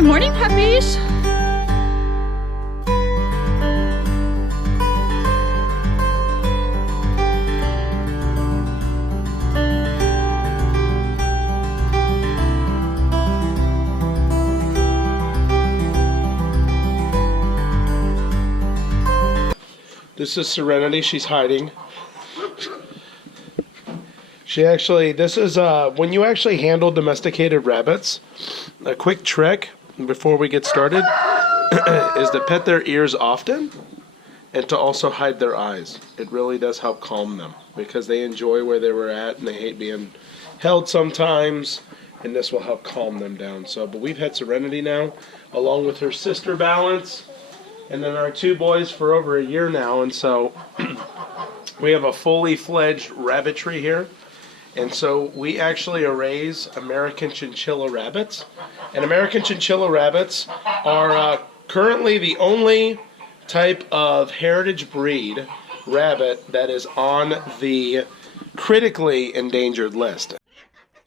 Good morning, puppies. This is Serenity. She's hiding. She actually, this is when you actually handle domesticated rabbits, a quick trick before we get started is to pet their ears often and to also hide their eyes. It really does help calm them because they enjoy where they were at and they hate being held sometimes, and this will help calm them down. So, but we've had Serenity now along with her sister Balance and then our two boys for over a year now, and so we have a fully fledged rabbitry here. And so we actually raise American Chinchilla rabbits. And American Chinchilla rabbits are currently the only type of heritage breed rabbit that is on the critically endangered list.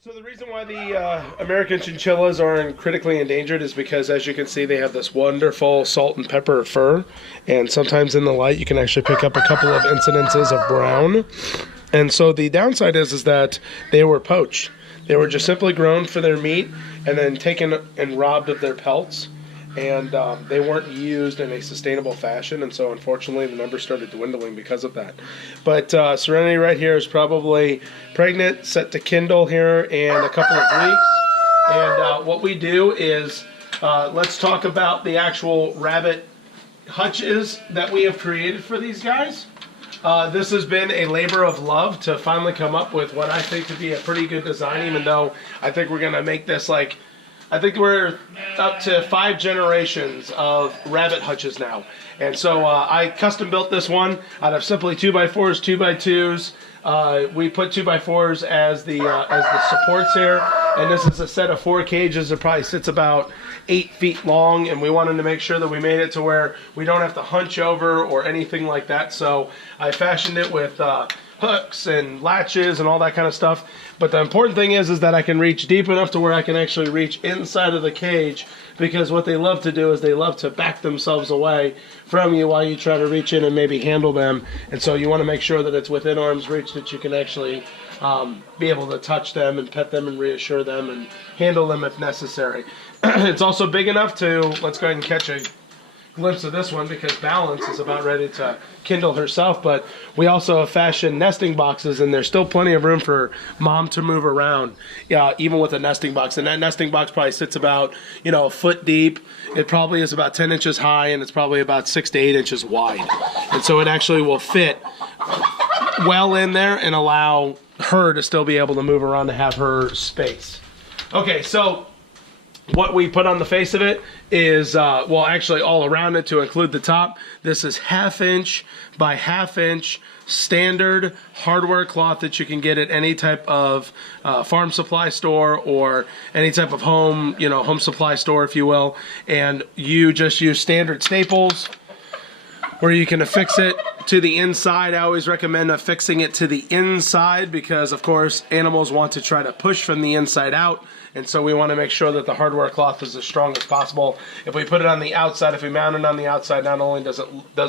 So the reason why the American Chinchillas are critically endangered is because, as you can see, they have this wonderful salt and pepper fur. And sometimes in the light you can actually pick up a couple of incidences of brown. And so the downside is that they were poached. They were just simply grown for their meat and then taken and robbed of their pelts. And they weren't used in a sustainable fashion. And so unfortunately the numbers started dwindling because of that. But Serenity right here is probably pregnant, set to kindle here in a couple of weeks. And what we do is, let's talk about the actual rabbit hutches that we have created for these guys. This has been a labor of love to finally come up with what I think to be a pretty good design, even though I think we're going to make this like, I think we're up to 5 generations of rabbit hutches now. And so I custom built this one out of simply 2x4s, 2x2s. We put 2x4s as the supports here. And this is a set of 4 cages. It probably sits about 8 feet long, and we wanted to make sure that we made it to where we don't have to hunch over or anything like that. So I fashioned it with hooks and latches and all that kind of stuff. But the important thing is that I can reach deep enough to where I can actually reach inside of the cage, because what they love to do is they love to back themselves away from you while you try to reach in and maybe handle them. And so you want to make sure that it's within arm's reach, that you can actually be able to touch them and pet them and reassure them and handle them if necessary. It's also big enough to, let's go ahead and catch a glimpse of this one because Balance is about ready to kindle herself, but we also have fashioned nesting boxes, and there's still plenty of room for Mom to move around, even with a nesting box. And that nesting box probably sits about, a foot deep. It probably is about 10 inches high, and it's probably about 6 to 8 inches wide. And so it actually will fit well in there and allow her to still be able to move around to have her space. Okay, so what we put on the face of it is, well, actually all around it to include the top. This is 1/2 inch by 1/2 inch standard hardware cloth that you can get at any type of farm supply store or any type of home, home supply store, if you will. And you just use standard staples where you can affix it to the inside. I always recommend affixing it to the inside because, of course, animals want to try to push from the inside out. And so we want to make sure that the hardware cloth is as strong as possible. If we put it on the outside, if we mount it on the outside, not only does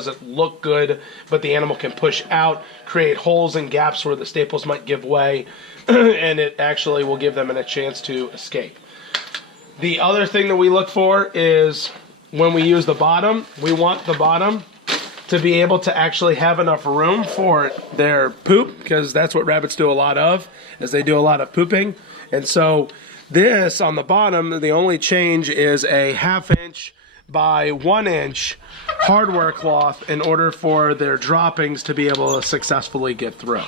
it look good, but the animal can push out, create holes and gaps where the staples might give way, and it actually will give them a chance to escape. The other thing that we look for is when we use the bottom, we want the bottom to be able to actually have enough room for their poop, because that's what rabbits do a lot of, is they do a lot of pooping. And so this on the bottom, the only change is a 1/2 inch by 1 inch hardware cloth in order for their droppings to be able to successfully get through.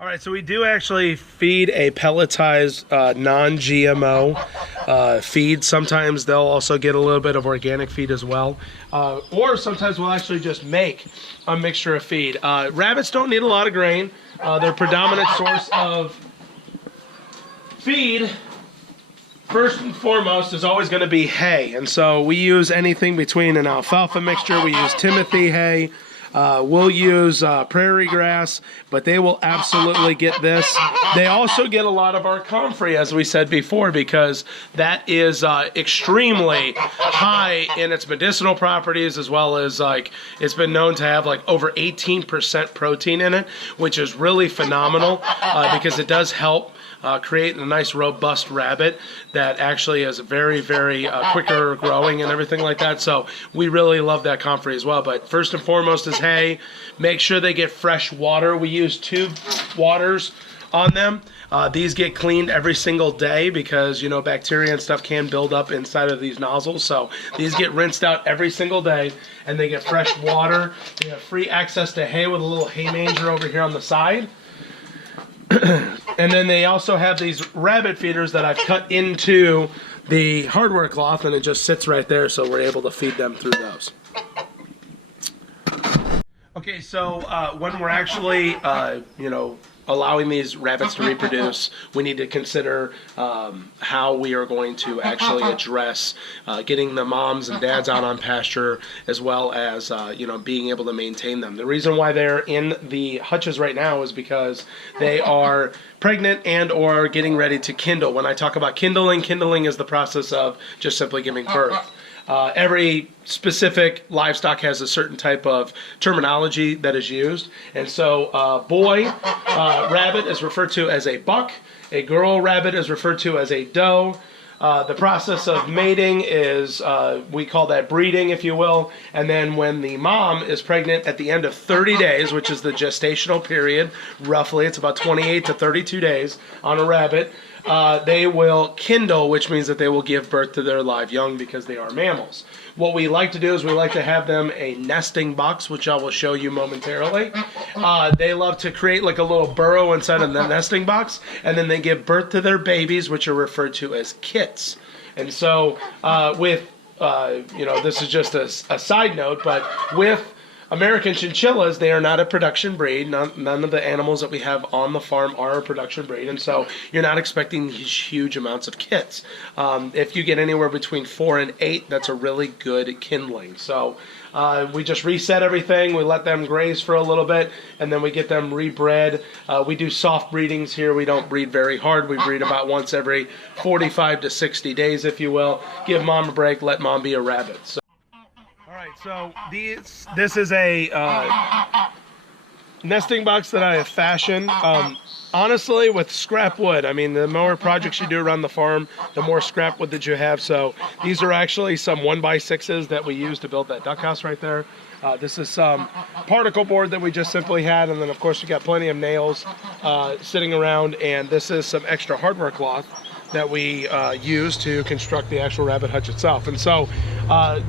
All right, so we do actually feed a pelletized non-GMO feed. Sometimes they'll also get a little bit of organic feed as well. Or sometimes we'll actually just make a mixture of feed. Rabbits don't need a lot of grain. Their predominant source of feed, first and foremost, is always going to be hay. And so we use anything between an alfalfa mixture. We use Timothy hay. We'll use prairie grass, but they will absolutely get this. They also get a lot of our comfrey, as we said before, because that is extremely high in its medicinal properties, as well as it's been known to have over 18% protein in it, which is really phenomenal because it does help create a nice robust rabbit that actually is very, very quicker growing and everything like that. So we really love that comfrey as well. But first and foremost is hay. Make sure they get fresh water. We use tube waters on them. These get cleaned every single day because, you know, bacteria and stuff can build up inside of these nozzles. So these get rinsed out every single day, and they get fresh water. They have free access to hay with a little hay manger over here on the side. And then they also have these rabbit feeders that I've cut into the hardware cloth, and it just sits right there, so we're able to feed them through those. Okay, so when we're actually, you know, allowing these rabbits to reproduce, we need to consider how we are going to actually address getting the moms and dads out on pasture, as well as you know, being able to maintain them. The reason why they're in the hutches right now is because they are pregnant and or getting ready to kindle. When I talk about kindling is the process of just simply giving birth. Every specific livestock has a certain type of terminology that is used. And so boy rabbit is referred to as a buck. A girl rabbit is referred to as a doe. The process of mating is, we call that breeding, if you will. And then when the mom is pregnant at the end of 30 days, which is the gestational period, roughly, it's about 28 to 32 days on a rabbit, they will kindle, which means that they will give birth to their live young because they are mammals. What we like to do is we like to have them a nesting box, which I will show you momentarily. They love to create like a little burrow inside of the nesting box, and then they give birth to their babies, which are referred to as kits. And so with, you know, this is just a side note, but with American Chinchillas, they are not a production breed. None of the animals that we have on the farm are a production breed, and so you're not expecting these huge amounts of kits. If you get anywhere between 4 and 8, that's a really good kindling. So we just reset everything, we let them graze for a little bit, and then we get them rebred. We do soft breedings here. We don't breed very hard. We breed about once every 45 to 60 days, if you will. Give mom a break, let mom be a rabbit. So, so this is a nesting box that I have fashioned. Honestly, with scrap wood. I mean, the more projects you do around the farm, the more scrap wood that you have. So these are actually some 1x6s that we use to build that duck house right there. This is some particle board that we just simply had, and then of course we got plenty of nails sitting around, and this is some extra hardware cloth that we use to construct the actual rabbit hutch itself. And so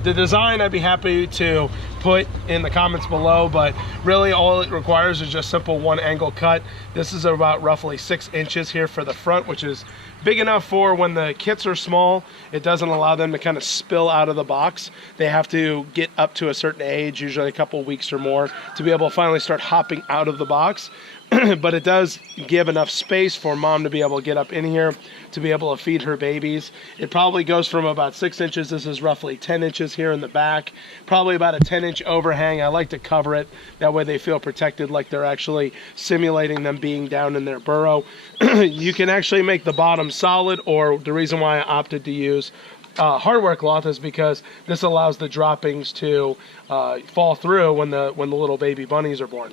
the design I'd be happy to put in the comments below, but really all it requires is just simple one angle cut. This is about roughly 6 inches here for the front, which is big enough for when the kits are small. It doesn't allow them to kind of spill out of the box. They have to get up to a certain age, usually a couple weeks or more, to be able to finally start hopping out of the box. But it does give enough space for mom to be able to get up in here to be able to feed her babies. It probably goes from about 6 inches. This is roughly 10 inches here in the back, probably about a 10-inch overhang. I like to cover it. That way they feel protected, like they're actually simulating them being down in their burrow. You can actually make the bottom solid, or the reason why I opted to use hardware cloth is because this allows the droppings to fall through when the little baby bunnies are born.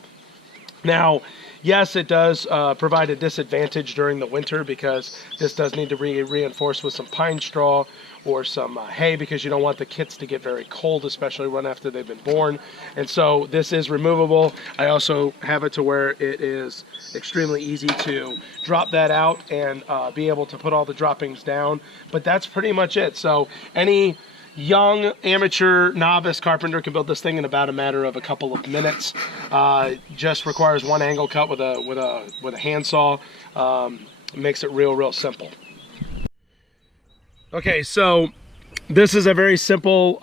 Now, yes, it does provide a disadvantage during the winter because this does need to be reinforced with some pine straw or some hay, because you don't want the kits to get very cold, especially right after they've been born. And so this is removable. I also have it to where it is extremely easy to drop that out and be able to put all the droppings down. But that's pretty much it. So any young amateur novice carpenter can build this thing in about a matter of a couple of minutes. Just requires one angle cut with a handsaw. Makes it real simple. Okay, so this is a very simple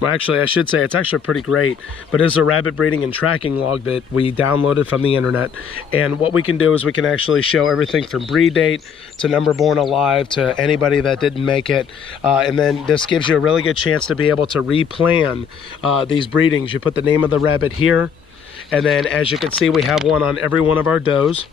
Well, actually, I should say it's actually pretty great, but it's a rabbit breeding and tracking log that we downloaded from the internet. And what we can do is we can actually show everything from breed date to number born alive to anybody that didn't make it. And then this gives you a really good chance to be able to replan these breedings. You put the name of the rabbit here, and then as you can see, we have one on every one of our does.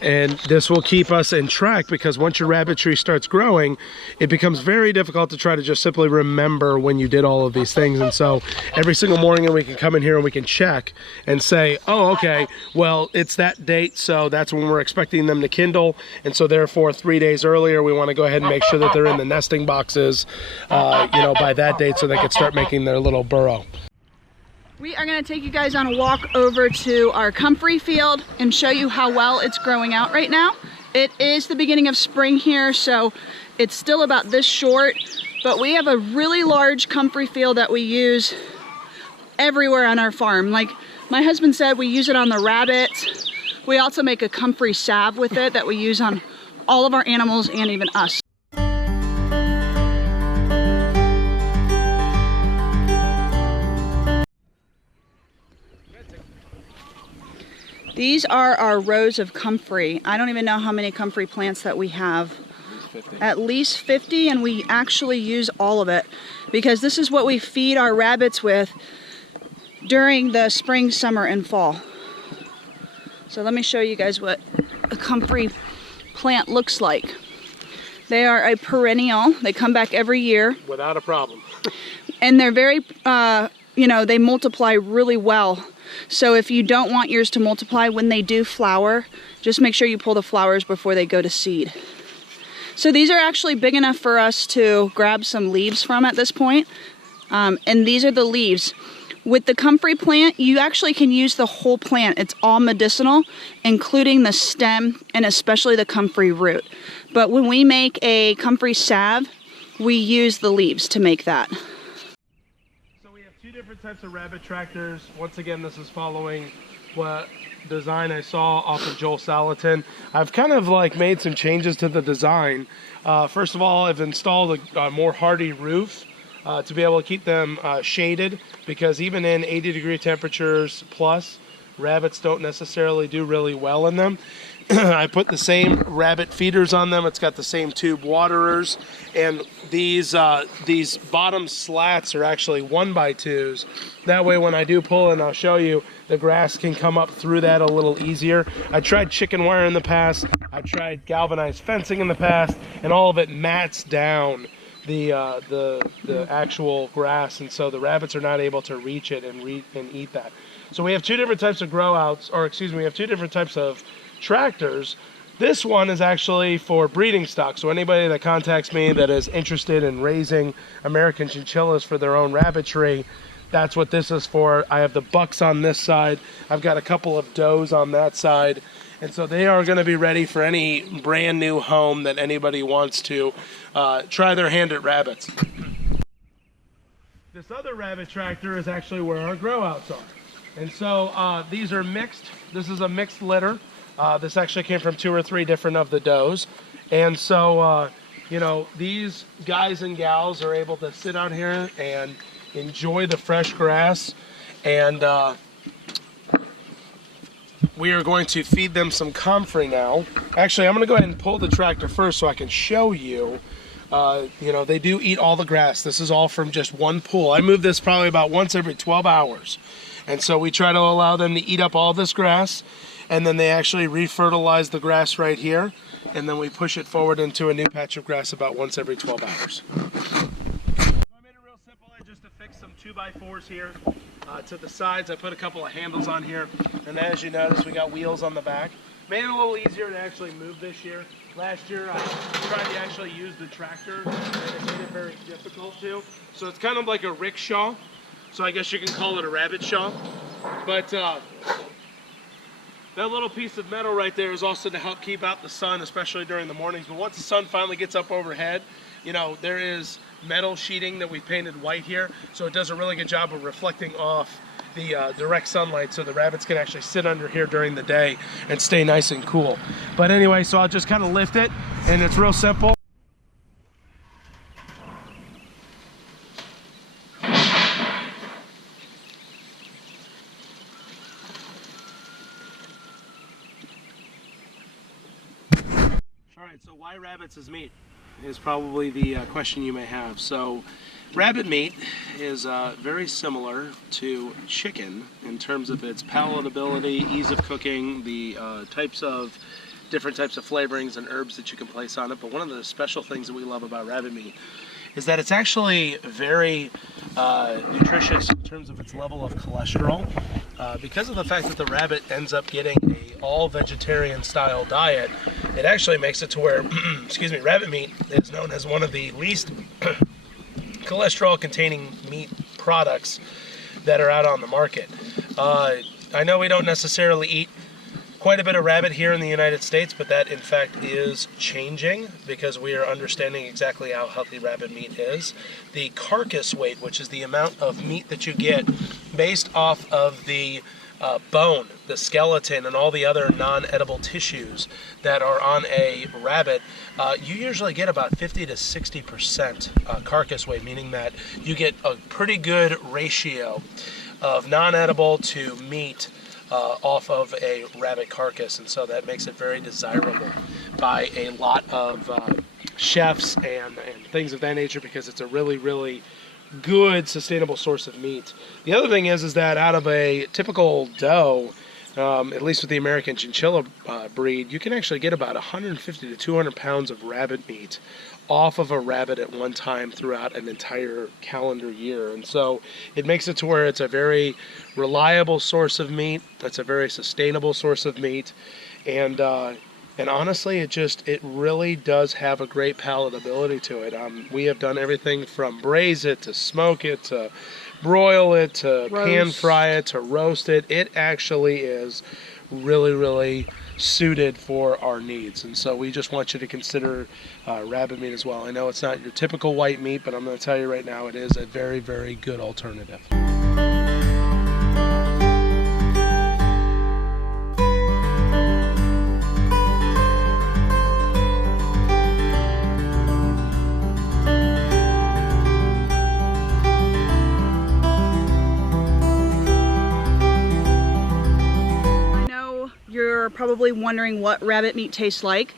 And this will keep us in track, because once your rabbitry starts growing, it becomes very difficult to try to just simply remember when you did all of these things. And so every single morning we can come in here and we can check and say, oh, okay, well, it's that date, so that's when we're expecting them to kindle. And so therefore 3 days earlier, we want to go ahead and make sure that they're in the nesting boxes, by that date, so they can start making their little burrow. We are going to take you guys on a walk over to our comfrey field and show you how well it's growing out right now. It is the beginning of spring here, so it's still about this short, but we have a really large comfrey field that we use everywhere on our farm. Like my husband said, we use it on the rabbits. We also make a comfrey salve with it that we use on all of our animals and even us. These are our rows of comfrey. I don't even know how many comfrey plants that we have. At least 50, and we actually use all of it because this is what we feed our rabbits with during the spring, summer, and fall. So let me show you guys what a comfrey plant looks like. They are a perennial. They come back every year. Without a problem. And they're very, they multiply really well. So if you don't want yours to multiply when they do flower, just make sure you pull the flowers before they go to seed. So these are actually big enough for us to grab some leaves from at this point. And these are the leaves. With the comfrey plant, you actually can use the whole plant. It's all medicinal, including the stem and especially the comfrey root. But when we make a comfrey salve, we use the leaves to make that. Different types of rabbit tractors. Once again, this is following what design I saw off of Joel Salatin. I've kind of made some changes to the design. First of all, I've installed a more hardy roof to be able to keep them shaded, because even in 80-degree temperatures plus, rabbits don't necessarily do really well in them. I put the same rabbit feeders on them. It's got the same tube waterers, and these bottom slats are actually 1x2s. That way when I do pull, and I'll show you, the grass can come up through that a little easier. I tried chicken wire in the past. I tried galvanized fencing in the past, and all of it mats down the actual grass, and so the rabbits are not able to reach it and eat that. So we have two different types of we have two different types of tractors. This one is actually for breeding stock. So anybody that contacts me that is interested in raising American chinchillas for their own rabbitry, that's what this is for. I have the bucks on this side. I've got a couple of does on that side. And so they are going to be ready for any brand new home that anybody wants to try their hand at rabbits. This other rabbit tractor is actually where our grow outs are. And so these are mixed. This is a mixed litter. This actually came from 2 or 3 different of the does. And so, these guys and gals are able to sit out here and enjoy the fresh grass. And we are going to feed them some comfrey now. Actually, I'm going to go ahead and pull the tractor first so I can show you. They do eat all the grass. This is all from just one pool. I move this probably about once every 12 hours. And so we try to allow them to eat up all this grass, and then they actually refertilize the grass right here, and then we push it forward into a new patch of grass about once every 12 hours. So I made it real simple. I just affixed some 2x4s here to the sides. I put a couple of handles on here, and as you notice, we got wheels on the back. Made it a little easier to actually move this year. Last year I tried to actually use the tractor, and it made it very difficult to. So it's kind of like a rickshaw. So I guess you can call it a rabbit shaw. But that little piece of metal right there is also to help keep out the sun, especially during the mornings. But once the sun finally gets up overhead, there is metal sheeting that we painted white here. So it does a really good job of reflecting off the direct sunlight, so the rabbits can actually sit under here during the day and stay nice and cool. But anyway, so I'll just kind of lift it, and it's real simple. All right, so why rabbits as meat is probably the question you may have. So rabbit meat is very similar to chicken in terms of its palatability, ease of cooking, the different types of flavorings and herbs that you can place on it. But one of the special things that we love about rabbit meat is that it's actually very nutritious in terms of its level of cholesterol. Because of the fact that the rabbit ends up getting a all vegetarian style diet, it actually makes it to where, excuse me, rabbit meat is known as one of the least cholesterol containing meat products that are out on the market. I know we don't necessarily eat quite a bit of rabbit here in the United States, but that in fact is changing because we are understanding exactly how healthy rabbit meat is. The carcass weight, which is the amount of meat that you get based off of the bone, the skeleton, and all the other non-edible tissues that are on a rabbit, you usually get about 50 to 60% carcass weight, meaning that you get a pretty good ratio of non-edible to meat off of a rabbit carcass, and so that makes it very desirable by a lot of chefs and things of that nature because it's a really, really good sustainable source of meat. The other thing is that out of a typical doe, at least with the American Chinchilla breed, you can actually get about 150 to 200 pounds of rabbit meat off of a rabbit at one time throughout an entire calendar year. And so it makes it to where it's a very reliable source of meat. It's a very sustainable source of meat. And honestly, it really does have a great palatability to it. We have done everything from braise it to smoke it to broil it to pan fry it to roast it. It actually is really, really suited for our needs, and so we just want you to consider rabbit meat as well. I know it's not your typical white meat, but I'm going to tell you right now it is a very, very good alternative. You're probably wondering what rabbit meat tastes like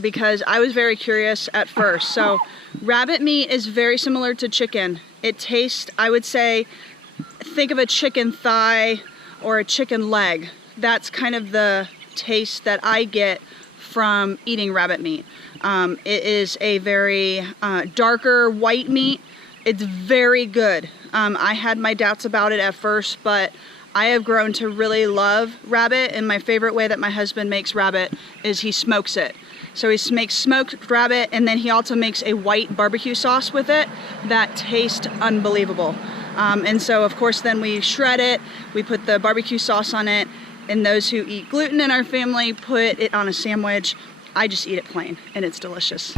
because I was very curious at first. So rabbit meat is very similar to chicken. It tastes, I would say, think of a chicken thigh or a chicken leg. That's kind of the taste that I get from eating rabbit meat. It is a very darker white meat. It's very good. I had my doubts about it at first, but I have grown to really love rabbit, and my favorite way that my husband makes rabbit is he smokes it. So he makes smoked rabbit, and then he also makes a white barbecue sauce with it that tastes unbelievable. And so of course then we shred it, we put the barbecue sauce on it, and those who eat gluten in our family put it on a sandwich. I just eat it plain, and it's delicious.